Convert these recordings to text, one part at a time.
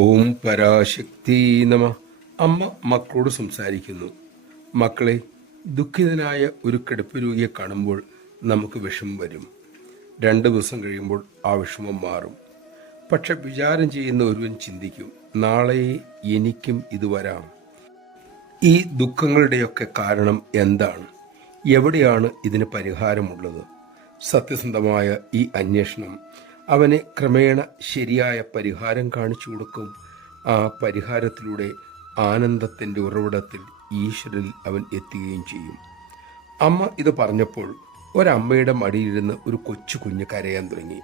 ഓം പരാശക്തി നമ. അമ്മ മക്കളോട് സംസാരിക്കുന്നു. മക്കളെ, ദുഃഖിതനായ ഒരു കിടപ്പ് രോഗിയെ കാണുമ്പോൾ നമുക്ക് വിഷമം വരും. 2 ദിവസം കഴിയുമ്പോൾ ആ വിഷമം മാറും. പക്ഷെ വിചാരം ചെയ്യുന്ന ഒരുവൻ ചിന്തിക്കും, നാളെ എനിക്കും ഇത് വരാം. ഈ ദുഃഖങ്ങളുടെയൊക്കെ കാരണം എന്താണ്? എവിടെയാണ് ഇതിന് പരിഹാരമുള്ളത്? സത്യസന്ധമായ ഈ അന്വേഷണം അവനെ ക്രമേണ ശരിയായ പരിഹാരം കാണിച്ചു കൊടുക്കും. ആ പരിഹാരത്തിലൂടെ ആനന്ദത്തിൻ്റെ ഉറവിടത്തിൽ ഈശ്വരനിൽ അവൻ എത്തുകയും ചെയ്യും. അമ്മ ഇത് പറഞ്ഞപ്പോൾ ഒരമ്മയുടെ മടിയിലിരുന്ന് ഒരു കൊച്ചു കുഞ്ഞ് കരയാൻ തുടങ്ങി.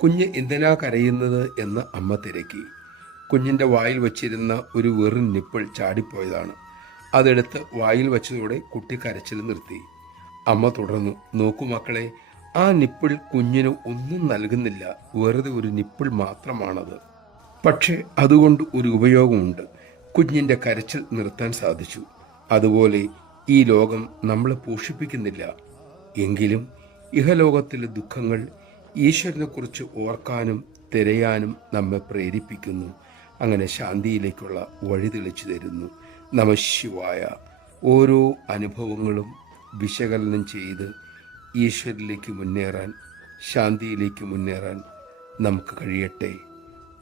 കുഞ്ഞ് എന്തിനാ കരയുന്നത് എന്ന് അമ്മ തിരക്കി. കുഞ്ഞിൻ്റെ വായിൽ വച്ചിരുന്ന ഒരു വെറും നിപ്പിൾ ചാടിപ്പോയതാണ്. അതെടുത്ത് വായിൽ വെച്ചതോടെ കുട്ടി കരച്ചിൽ നിർത്തി. അമ്മ തുടർന്നു, നോക്കൂ മക്കളെ, ആ നിപ്പിൾ കുഞ്ഞിന് ഒന്നും നൽകുന്നില്ല, വെറുതെ ഒരു നിപ്പിൾ മാത്രമാണത്. പക്ഷേ അതുകൊണ്ട് ഒരു ഉപയോഗമുണ്ട്. കുഞ്ഞിൻ്റെ കരച്ചിൽ നിർത്താൻ സാധിച്ചു. അതുപോലെ ഈ ലോകം നമ്മളെ പോഷിപ്പിക്കുന്നില്ല, എങ്കിലും ഇഹലോകത്തിലെ ദുഃഖങ്ങൾ ഈശ്വരനെക്കുറിച്ച് ഓർക്കാനും തിരയാനും നമ്മെ പ്രേരിപ്പിക്കുന്നു. അങ്ങനെ ശാന്തിയിലേക്കുള്ള വഴി തെളിച്ചു തരുന്നു. നമഃശിവായ. ഓരോ അനുഭവങ്ങളും വിശകലനം ചെയ്ത് ഈശ്വരിലേക്ക് മുന്നേറാൻ, ശാന്തിയിലേക്ക് മുന്നേറാൻ നമുക്ക് കഴിയട്ടെ.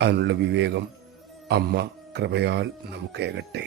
അതിനുള്ള വിവേകം അമ്മ കൃപയാൽ നമുക്കേകട്ടെ.